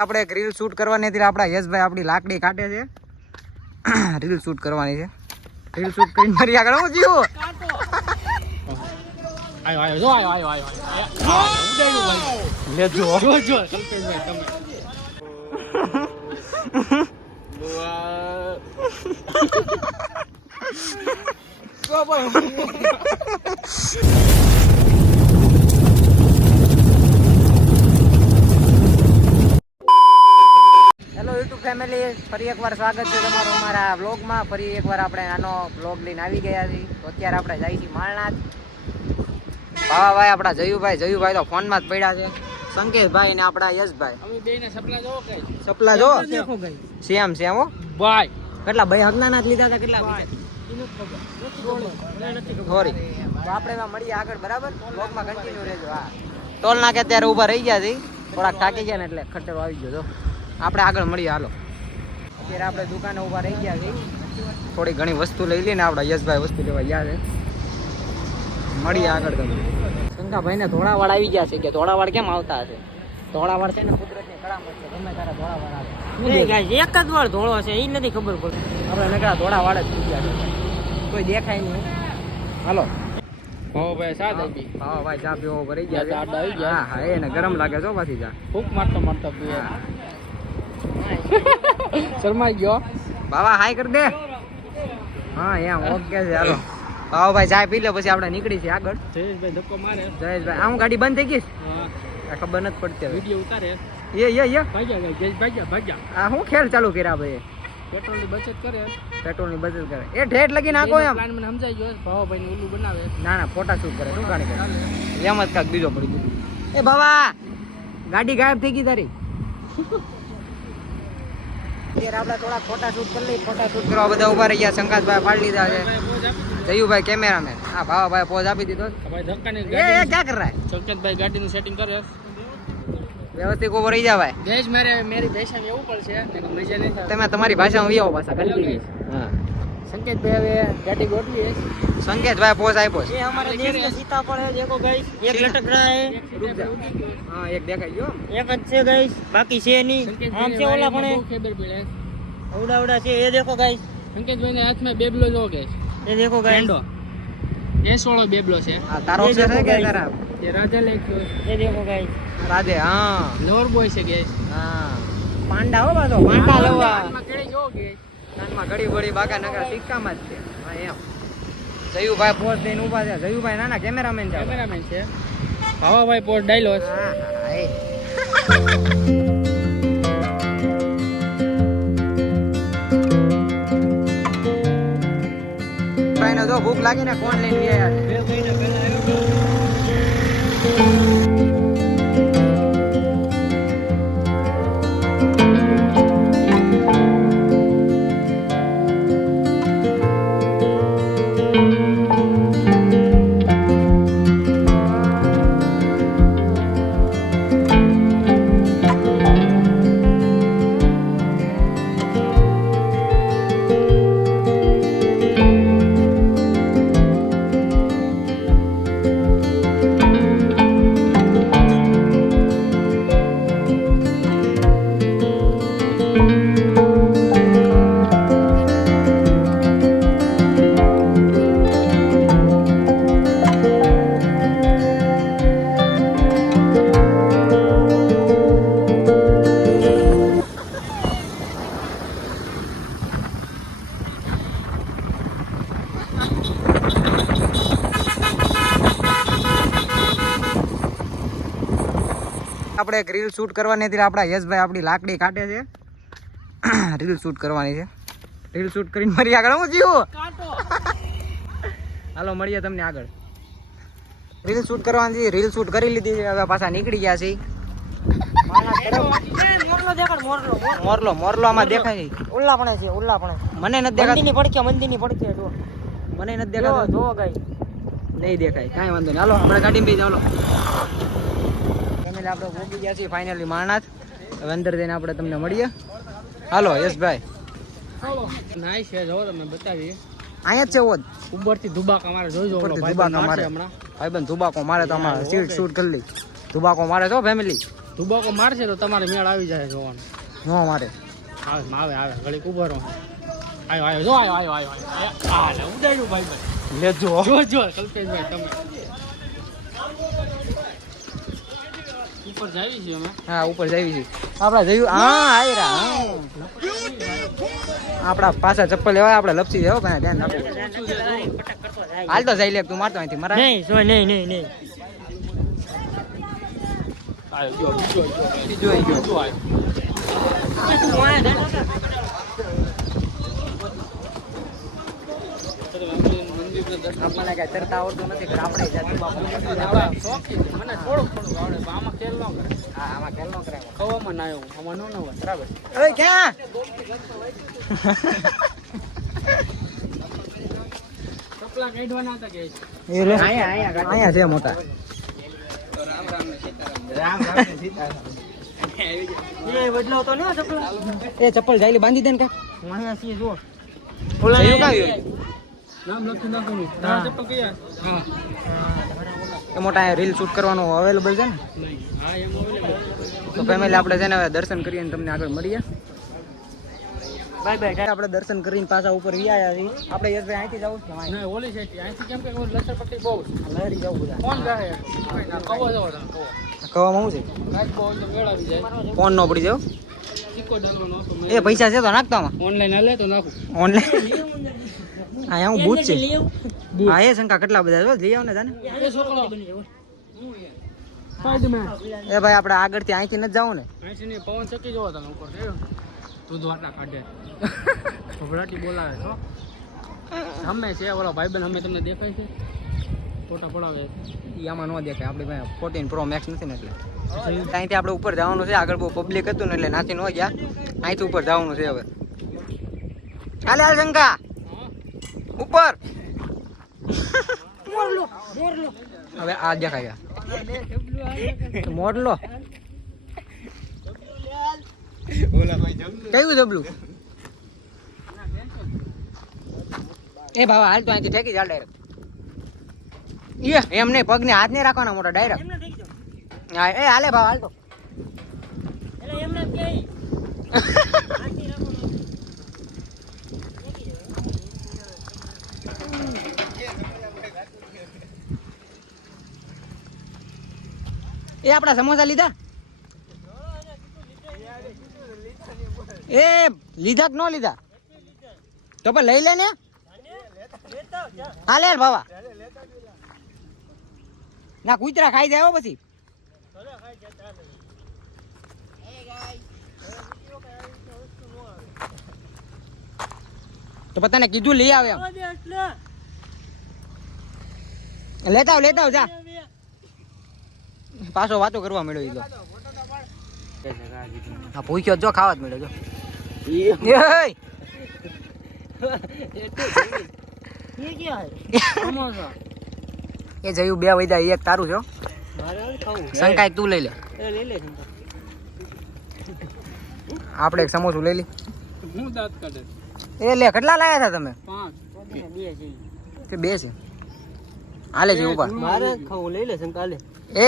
આપણે એક reel shoot કરવાની હતી, આપણા યશભાઈ આપણી લાકડી કાઢે છે. રીલ શૂટ કરવાની છે. રીલ શૂટ કરીને મારી આગળ હું જીવો. આયો જો આયો લેજો જો કલ્પેશભાઈ તમે યુટ્યુબ ફેમિલી, ફરી એકવાર સ્વાગત છે તમારું અમારા વ્લોગમાં. ફરી એકવાર આપણે આનો વ્લોગ લઈને આવી ગયા છીએ. તો અત્યારે આપણે જઈએ છીએ માળનાથ. ભાવાભાઈ આપણા જયુભાઈ તો ફોનમાં જ પડ્યા છે. સંકેતભાઈ ને આપણા યશભાઈ, અમે બેને સપલા જોવો કે સપલા જો દેખો ગઈ સેમ હો ભાઈ. કેટલા ભાઈ હગના નાથ લીધા હતા, કેટલા સોરી. તો આપણે એમાં મળીએ આગળ, બરાબર? વ્લોગમાં કન્ટિન્યુ રહેજો. હા, ટોલ નાકે અત્યારે ઊભા રહી ગયા છે, થોડાક થાકી ગયા ને એટલે ખતરો આવી ગયો. તો આપણે આગળ મળીએ, હાલો. અત્યારે આપણે દુકાને ઊભા રહી ગયા છે, થોડી ઘણી વસ્તુ લઈ લઈને આપણા યશભાઈ વસ્તુ લેવા ગયા છે. મળીએ આગળ. તમે શંકાભાઈ ને ધોળાવાળ આવી ગયા છે, કે ધોળાવાળ કેમ આવતા હશે? ધોળાવાળ છે ને કુદરતની કળામત છે, ગમે ત્યારે ધોળાવાળ આવે. એક જ વાર ધોળો છે, એ નથી ખબર પડતી. આપણે નકરા ધોળાવાળ જ થઈ ગયા છે, કોઈ દેખાય નહીં. હાલો ભાઈ સાદ આવી ભાઈ ચા પીવો ભરી ગયા. આવી ગયા. હા એને ગરમ લાગે છો પાછી ચા. ફૂક મારતો પીએ. શરમાઈ ગયો બાબા, હાય કર દે. હા એમ ઓકે છે. હાલો ભાઈ ચા પી લે, પછી આપણે નીકળી છે આગળ. જયેશભાઈ ધક્કો મારે. જયેશભાઈ આમ ગાડી બંધ થઈ ગઈ, ખબર નથી પડતી. વિડિયો ઉતારે ભાગ્યા આ હું ખેલ ચાલુ કર્યા ભાઈ? પેટ્રોલની બચત કરે. એ ઠેઠ લગી નાખો એમ. પ્લાન મને સમજાઈ ગયો. ભાવાભાઈ ને ઉલ્લુ બનાવે. ના ફોટા શૂટ કરે. શું ગાડી કરે એમ જ કાક બીજો પડી ગયો. એ બાબા ગાડી ગાયબ થઈ ગઈ તારી. અત્યારે આપણે થોડા ફોટા શૂટ કરી લઈએ. ફોટા શૂટ કરવા બધા ઉભા રહી ગયા. શંકાશભાઈ પાડી લીધા છે. જયુભાઈ કેમેરામેન. હા ભાવાભાઈ પોઝ આપી દીધો. ભાઈ ધક્કાની એ ક્યાં કર રહા હે? સંકેતભાઈ ગાડીનું સેટિંગ કરે. વ્યવસ્થિત ઉભો રહી જા ભાઈ. દેશ મેરી ભાષામાં એવું પડશે ને મજા નહીં આવે. તમે તમારી ભાષામાં વિયાવો પાછા કન્ટિન્યુ. હા संकेतભાઈ હવે ગાડી ગોઠવી. संकेतભાई પોઝ આપ્યો છે. ये हमारे देश का सीताफल है, देखो गाइस, एक लटक रहा है, रुक जा. हाँ एक देखाई गयो. एक अच्छे गाइस, बाकी से नहीं. आम से ओला पण है, ખબર પડે. उड़ा उड़ा से. ये देखो गाइस, સંકેતભાઈ ના હાથમાં બેબલો જો કે ये देखो गाइस, પેંડો એસોળો બેબલો છે. આ તારો છે કે તારા? એ રાજા લેક ये देखो गाइस. રાધે. હા લવર બોય છે કે હા પાંડા હો બાતો. પાંડા લેવા હાથમાં કેડી જો કે નાનમાં ઘડી ઘડી બાકા નગર સિક્કામાં જ છે. હા એમ. જયુભાઈ પોઝ દઈને ઊભા છે. જયુભાઈ નાના કેમેરામેન છે. કેમેરામેન છે. ભાવાભાઈ પોસ્ટ ડાયલો. હા હા એ ભાઈને જો ભૂખ લાગી ને કોણ લઈને ગયા છે. આપણે એક રીલ શૂટ કરવાની હતી, આપણા યશભાઈ આપણી લાકડી કાઢે છે. રીલ શૂટ કરવાની છે. રીલ શૂટ કરીને મારી આગળ હું જીવો. હાલો મળીએ તમને આગળ. રીલ શૂટ કરવાની છે. રીલ શૂટ કરી લીધી છે. હવે પાછા નીકળી ગયા છે. મોરલો આમાં દેખાય છે. ઉલ્લા પણ છે, ઉલ્લા પણ. મને નથી દેખાતું. મંદિરની પડખે જો. મને નથી દેખાતું. જો ગાઈસ, નહીં દેખાય. કાંઈ વાંધો નહીં. હાલો આપણે ગાડીમાં બેસી જાવ. ફેમિલી આપણે પહોંચી ગયા છીએ ફાઇનલી માળનાથ. હવે અંદર જઈને આપણે તમને મળીએ. હાલો યશભાઈ. નાઈ છે જો તમે બતાવીએ. અહીંયા જ છે ઓદ. ઉપરથી ધુબાકા મારે જોજો. ઉપરથી ધુબાકા મારે. ભાઈબંધ ધુબાકો મારે તો અમારે શૂટ કરી લઈ. તુબાકો મારે છો ફેમિલી ધુબાકો મારશે તો તમારે મેળ આવી જાય જોવાનું. નો મારે આવે ઘડીક ઉભો રહો. આવ્યો જો આવ્યો આ લે ઉડાડ્યું ભાઈ લેજો જો કલ્પેશભાઈ તમે ઉપર જાવી છે અમે. હા ઉપર જઈ છે આપડા જયું હા આયરા આપડા પાછા ચપ્પલ લેવા આપણે લપસી જાવ ભાઈ ધ્યાન રાખો હાલ તો જઈ લે તું મારતો અહીંથી મારા નહીં સો નહીં નહીં નહીં આવ્યો જો જોઈ ગયો જો આવ્યો. આપણને કઈ તરતા આવડતું નથી પણ આપણે જાતું બાપુ શોખી છે. મને થોડુંક આવડે પણ આમાં ખેલ ન કરે. હા આમાં ખેલ નો કરે ખવામાં ના આવ્યું આમાં ન હોય બરાબર. ઓય ક્યાં કપલા કાઢવાના હતા કે એ રે અહીંયા છે મોટા એ બદલો તો ન ચપલ એ ચપ્પલ જાયલી બાંધી દે ને કા અહીંયા છીએ જો જયું કાવ્યું નામ લખી નાખવાનું. તારા ચપ્પલ કયા? હા એ મોટા અહીંયા રીલ શૂટ કરવાનું અવેલેબલ છે ને નહીં હા એમ available. તો ફેમિલી આપણે છે ને હવે દર્શન કરીને તમને આગળ મળીએ બાય બાય આપણે દર્શન કરીને પાછા ઉપર વ્યાયા છીએ આપણે યશભાઈ અહીંથી જવું છે નહીં ઓલી સાઈડ અહીંથી કેમ કે લસરપટ્ટી બહુ છે. લહેરી જવું બધા કોણ જાહે કવો જવો તમે કવો કહેવામાં શું કાંઈક બહુ હોય તો મેળ આવી જાય. છે ફોન નો પડી જાવ સિક્કો ડાલવાનો હતો. એ પૈસા છે તો નાખતો આમાં ઓનલાઈન હાલે તો નાખું. ઓનલાઈન હા હું બૂથ છે હા એ શંકા કેટલા બધા છે લઈ આવ ને તને એ છોકરો સ્પાઈડરમેન એ ભાઈ આપણે આગળથી અહીંથી નથી જવું ને અહીંથી ને પવન ચકી જવો તમે ઉપર તું દ્વારકા કાઢે ભભરાટી બોલાવે છો અમે છે ઓલો ભાઈબંધ અમે તમને દેખાય છે ફોટા પડાવે ઈ આમાં ન દેખાય આપણે ભાઈ 14 Pro Max નથી ને એટલે અહીંથી આપણે ઉપર જવાનું છે આગળ બહુ પબ્લિક હતું ને એટલે નાથી ન ગયા અહીંથી ઉપર જવાનું છે હવે હાલે હાલ શંકા ઉપર હવે આ દેખાય મોડલો કયું જબલું એ બાબા હાલ તો અહીંથી ઠેકી ચાલ ડાયરેક્ટ એમ નહીં પગને હાથ નહીં રાખવાના મોટા ડાયરેક્ટ હા એ હાલે ભાવ હાલ તો એ આપડા સમોસા લીધા એ લીધા કે ન લીધા તો પણ લઈ લે ને હા લે ભાવા ના કૂતરા ખાઈ જાય હો પછી તો પતાને કીધું લઈ આવે એમ લેતા આવ જા પાછો વાતો કરવા મળ્યો ઈ તો હા ભૂખ્યો જો ખાવા જ મળ્યો જો એ જયું બે વૈદા એક તારું છો શંકા તું લઈ લે આપણે એક સમોસું લઈ લી હું દાંત કાઢે એ લે કેટલા લાયા હતા તમે 5 બે છે હાલે છે ઉભા મારે ખાવું લઈ લે સંકાલે એ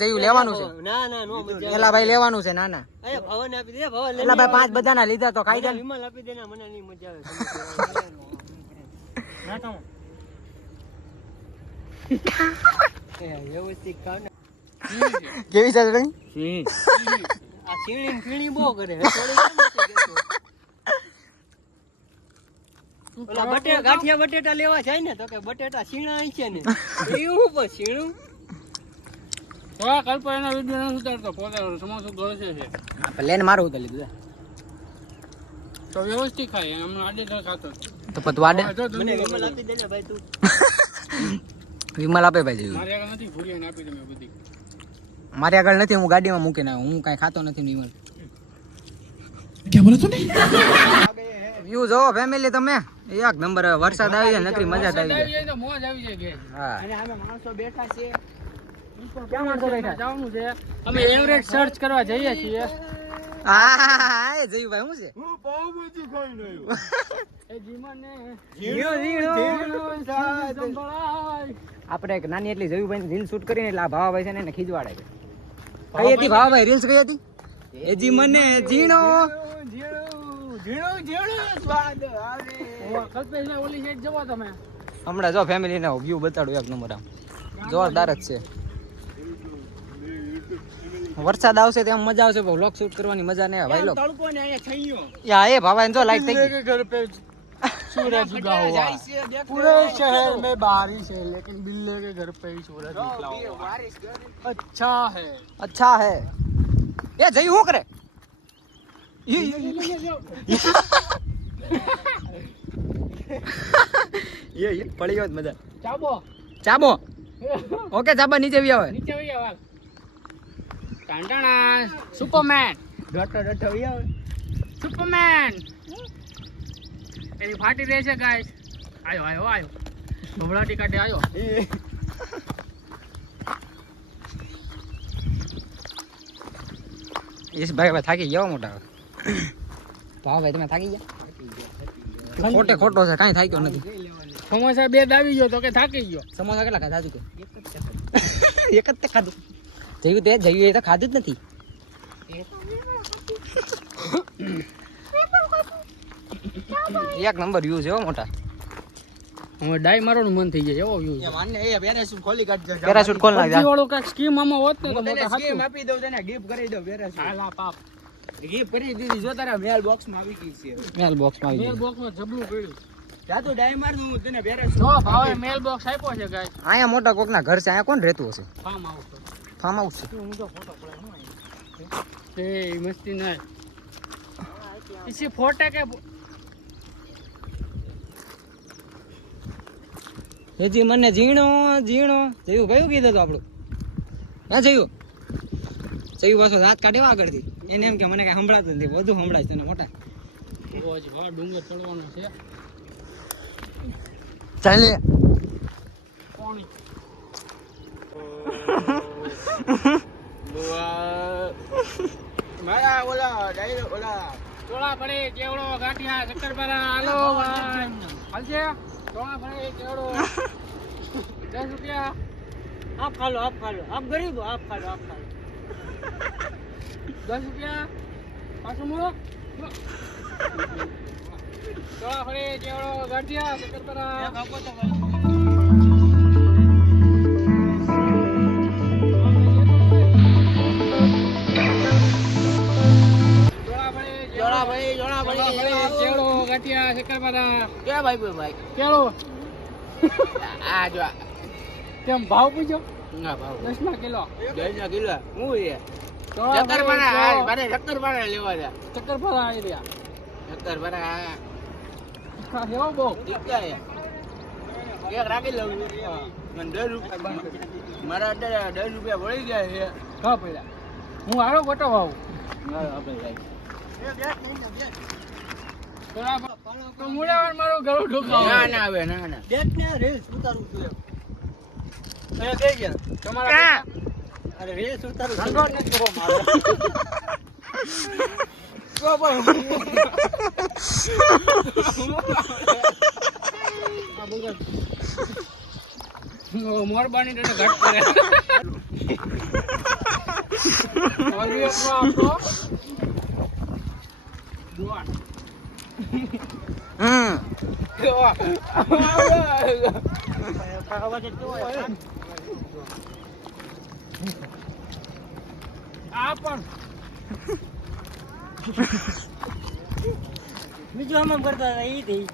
જયું લેવાનું છે ના ના નો મજા એલા ભાઈ લેવાનું છે નાના એ ભવન આપી દે ભવન એલા ભાઈ પાંચ બધાના લીધા તો ખાઈ જાય વિમલ આપી દે ને મને નહીં મજા આવે ના તો વ્યવસ્થિત ખાવ ને કેવી છે રણી આ સીણી બહુ કરે ઓલા ગાંઠિયા બટેટા લેવા જાય ને તો કે બટેટા સીણા છે ને એવું પણ સીણું થોડા કલ્પા એના વિડીયો નથી ઉતારતો પોતાનો સમોસું ગળશે છે લેન મારું ઉતાર લીધું તો વ્યવસ્થિત ખાય એમ આડે તો ખાતો તો પત વાડે મને વિમલ આપી દે ને ભાઈ તું વિમલ આપે ભાઈ જયું મારે આગળ નથી ભૂરીને આપી દે મેં બધી મારી આગળ નથી હું ગાડીમાં મૂકીને આવ્યો હું કાંઈ ખાતો નથી વિમલ વ્યૂ જોવો ફેમિલી તમે એક નંબર વરસાદ આવી જાય નકરી મજા જ આવી જાય તો મોજ આવી જાય કે હા અને આમે માણસો બેઠા છે ક્યાં માણસો બેઠા જવાનું છે અમે એવરેજ સર્ચ કરવા જઈએ છીએ હા એ જયું ભાઈ શું છે હું પાવભાજી ખાઈને આવ્યો એ જીમાને આપણે એક નાની એટલી જયું ભાઈ રીલ શૂટ કરીને એટલે આ ભાવાભાઈ છે ને એને ખીજવાડે છે કઈ હતી ભાઈ રીલ્સ કઈ હતી એજી મને જીણો કલ્પેશ ઓલી સાઈડ જવો તમે. હમણાં જો ફેમિલી ના વ્યૂ બતાડું એક નંબર આમ જોરદાર જ છે. વરસાદ આવશે તેમ મજા આવશે પણ વ્લોગ શૂટ કરવાની મજા નહીં આવે ભાઈ લોક તડકો ને અહીંયા છૈયો યા એ ભાવા જો લાઈટ થઈ ગઈ घर पे सूरज उगा हुआ है पूरे शहर में बारिश है लेकिन बिल्ले के घर पे ही सूरज निकला हुआ है अच्छा है અચ્છા હે એ જઈ હું કરે એ પડી ગયો મજા चाबो ચાબો ઓકે ચાબા નીચે આવી આવે नीचे हुई आवाज टांटाना सुपरमैन ડટ આવે सुपरमैन એની ફાટી રહે છે ગાઈસ આયો આયો આયો ભમરાટી કાઢે આયો ઈશ ભાઈ હવે થાકી ગયો મોટા ભાઈ તમે થાકી ગયા ખોટે ખોટો છે કાંઈ થાક્યો નથી સમોસા બે દાવી ગયો તો કે થાકી ગયો સમોસા કેટલા ખાધા તું એક જ તે ખાધું જયું એ તો ખાધું જ નથી એક નંબર વ્યૂ છે હો મોટા હવે ડાઈ મારવાનું મન થઈ જાય એવો વ્યૂ પેરાશૂટ ખોલી કાઢજો પેરાશૂટ ખોલ નાખ વાળો કાક સ્કીમ આમાં હોત ને તો મોટા સ્કીમ હાથ આપી દઉં તને ગિફ્ટ કરી દઉં પેરાશૂટ હાલા પાપ ગિફ્ટ કરી દીધી જો તારા મેલ બોક્સ માં આવી ગઈ છે મેલ બોક્સ માં આવી મેલ ગયું બોક્સ માં જબલું પડ્યું જા તો ડાઈ માર દઉં હું તને પેરાશૂટ જો ભાવે મેલ બોક્સ આપ્યો છે ગાઈસ અહીંયા મોટા કોક ના ઘર છે અહીંયા કોણ રહેતું હશે ફાર્મ હાઉસ ફાર્મ હાઉસ છે હું તો ફોટો પડાય એ મસ્તી નહીં इसी फोटे के હજી મને ઝીણો ઝીણો જયું કયું કીધું હતું આપણું હા જયું પાછો રાત કાઢે આગળથી એને એમ કે મને કઈ સંભળાતું નથી બધું સંભળાય તને મોટા રોજ હા ડુંગર ચડવાનો છે ચાલે પાણી મારા ઓલા ડાયરો ઓલા ચોળા પડે કેવડો ગાંઠિયા શક્કરપારા હાલો ભાઈ હાલજે ચોળા પડે કેવડો 10 રૂપિયા આપ ખાલો આપ ગરીબ આપ ખાલો 10 રૂપિયા પાછું મૂળો ચોળા પડે કેવડો ગાંઠિયા શક્કરપારા આપો તો ચોળા પડે કેવડો ગાંઠિયા શક્કરપારા કે ભાઈ કેવડો આ જો કેમ ભાવ પૂછો ના ભાવ 10 ના કિલો 10 ના કિલો હું એ ચોળા પડે શક્કરપારા મારે શક્કરપારા લેવા છે શક્કરપારા આવી રહ્યા શક્કરપારા તીખા છે હો બહુ ટીકા એક રાખી લઉં મને 10 રૂપિયા મારા અત્યારે 10 રૂપિયા વળી ગયા છે ઘા પડ્યા હું હારો ગોટો ભાવ તો મુળાવાર મારું ગળું ઢોકાવ ના આવે ના બેટ ને રેસ ઉતારું છું એ કઈ ગયા તમારા અરે રેસ ઉતારું ધંધો જ નથી કરવો મારો મોરબાની તને ઘટ કરે ઓલી એટલો આપો દુઆ આ પણ બીજું આમાં કરતા હતા ઈ થઈ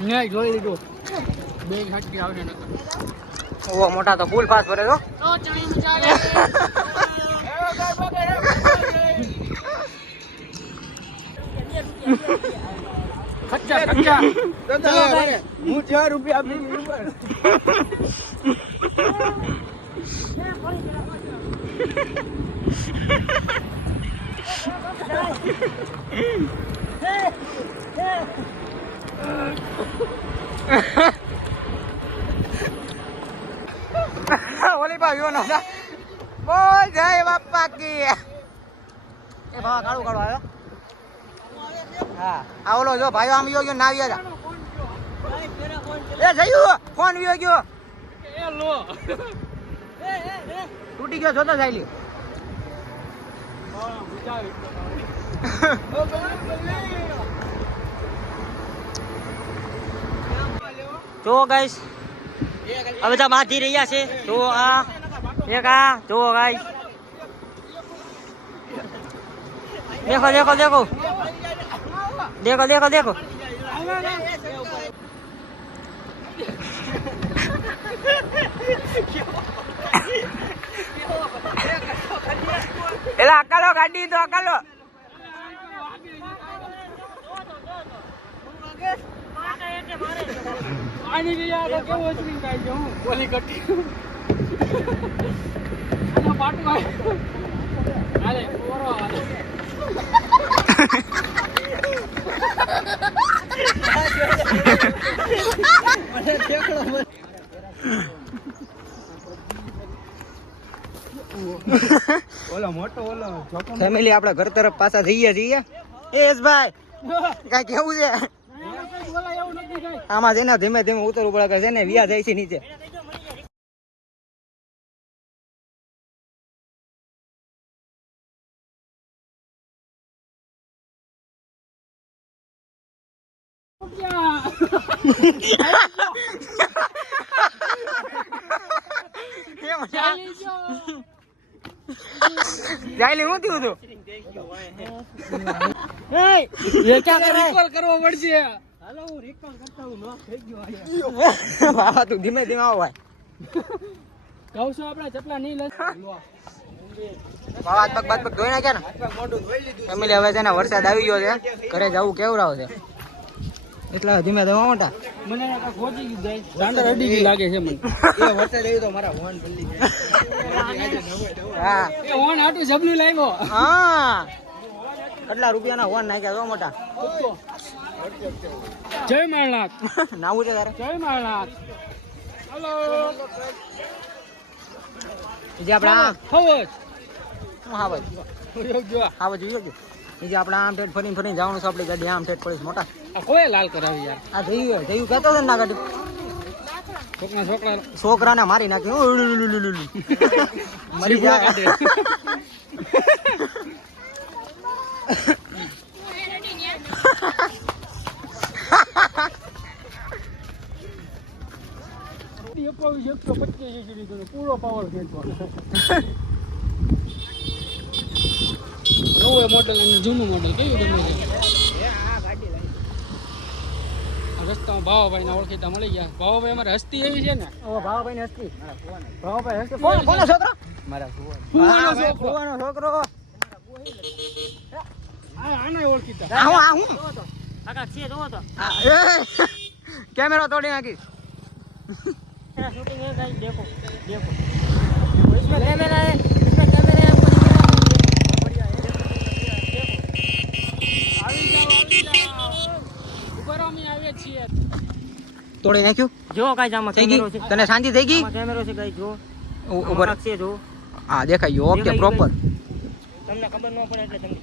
નહીં જોઈ લીધું બે ઘાટકી આવશે ને ઓ મોટા તો ફૂલ ફાસ્ટ ભરે છો તો ચાઈ ચાલે ખચ્ચા ખચ્ચા હું 4 રૂપિયા આપી દીધું ઉપર ઓલી ભાઈઓ નો બોલ જય બાપા કી એ ભાવા કાળું કાળું આવ્યો હા આ ઓલો જો ભાઈઓ આમ ગયો ના આવ્યા એ જયું ફોન વિયો ગયો એ લો તૂટી ગયો જોતો જાય લ્યો જો ગાઈસ હવે તો બાંધી રહ્યા છે જો આ એક આ જો ગાઈસ देखो देखो देखो देखो देखो देखो એલા અકાલો ગાડી તો અકાલો આની ગયા તો કેવો સ્પ્રિંગ કાઈ જો ઓલી કટી આનો પાટો હાલે ઓરો હાલે ઓલો મોટો ઓલો ફેમિલી આપણે ઘર તરફ પાછા જઈએ છીએ ભાઈ કઈ કેવું છે આમાં છે ને ધીમે ધીમે ઉતરવું પડે છે ને વ્યા જાય છે નીચે જાયલી હું થયું તું એ ક્યાં કરે રિકોલ કરવો પડશે હાલો હું રિકોલ કરતા હું નોક થઈ ગયો બાબા તું ધીમે ધીમે આવ ભાઈ કહું છું આપણે ચપલા નહીં લે બાબા હાથ પગ ધોઈ નાખ્યા ને મોઢું ધોઈ લીધું ફેમિલી હવે છે ને વરસાદ આવી ગયો છે ઘરે જવું કેવડાવ છે એટલા ધીમે ધીમે મોટા મને આ ખોજી ગયું જાય દાંડર અડી ગઈ લાગે છે મને એ વરસાદ આવી તો મારા હોન પલ્લી હા એ ઓન આટું જબલું લાવ્યો હા કેટલા રૂપિયાના હોન નાખ્યા તો મોટા જય માળનાથ નાવું છે તારે જય માળનાથ હેલો જે આપણે આમ ફવજ હા ભાઈ યોગ્ય હા ભાઈ જોઈ જે આપણે આમ ઠેઠ ફરીને જવાનું છે આપણી ગાડી આમ ઠેઠ પડીશ મોટા આ કોઈ લાલ કરાવી યાર આ જયું કહેતો હતો ને ના ગાડી છોકરા છોકરાને મારી નાખ્યું મરી જાય પૂરો પાવર ખેંચવાનો નવું મોડલ અને જૂનું મોડલ કેવું ગમે છે આ રસ્તામાં ભાવાભાઈ ના ઓળખીતા મળી ગયા ભાવાભાઈ અમારે હસ્તી એવી છે ને ભાવાભાઈ ને હસતી ભાવાભાઈ હસતી કોનો છોકરો મારા ફુવાનો છોકરો આને ઓળખીતા હું કાકા છે જોવો તો કેમેરો તોડી નાખી शूटिंग है गाइस देखो देखो इसमें कैमरा है इसमें कैमरा है आपको बढ़िया है આવી જાઓ ઉપર અમે આવીએ છીએ તોડી નાખ્યું જો ગાઈસ આમાં થઈ ગઈ તને શાંતિ થઈ ગઈ આમાં કેમેરો છે ગાઈસ જો ઉપર છે જો હા દેખાઈ ગયો ઓકે પ્રોપર તમને ખબર ન પડે એટલે તમને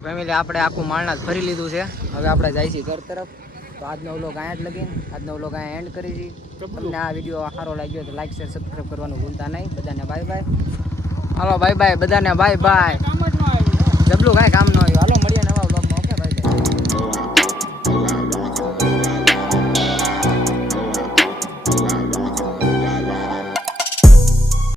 ફેમિલી આપણે આખું માળનાથ ફરી લીધું છે હવે આપણે જાય છીએ ઘર તરફ તો આજનો વ્લોગ અહીંયા જ લગીને આજનો વ્લોગ અહીંયા એન્ડ કરી છીએ તમને આ વિડીયો સારો લાગ્યો તો લાઈક શેર સબસ્ક્રાઈબ કરવાનું ભૂલતા નહીં બધાને બાય બાય હાલો બાય બાય બધાને બાય બાય કામ જ ન આવ્યું જબલું કાંઈ કામ ન આવ્યું હાલો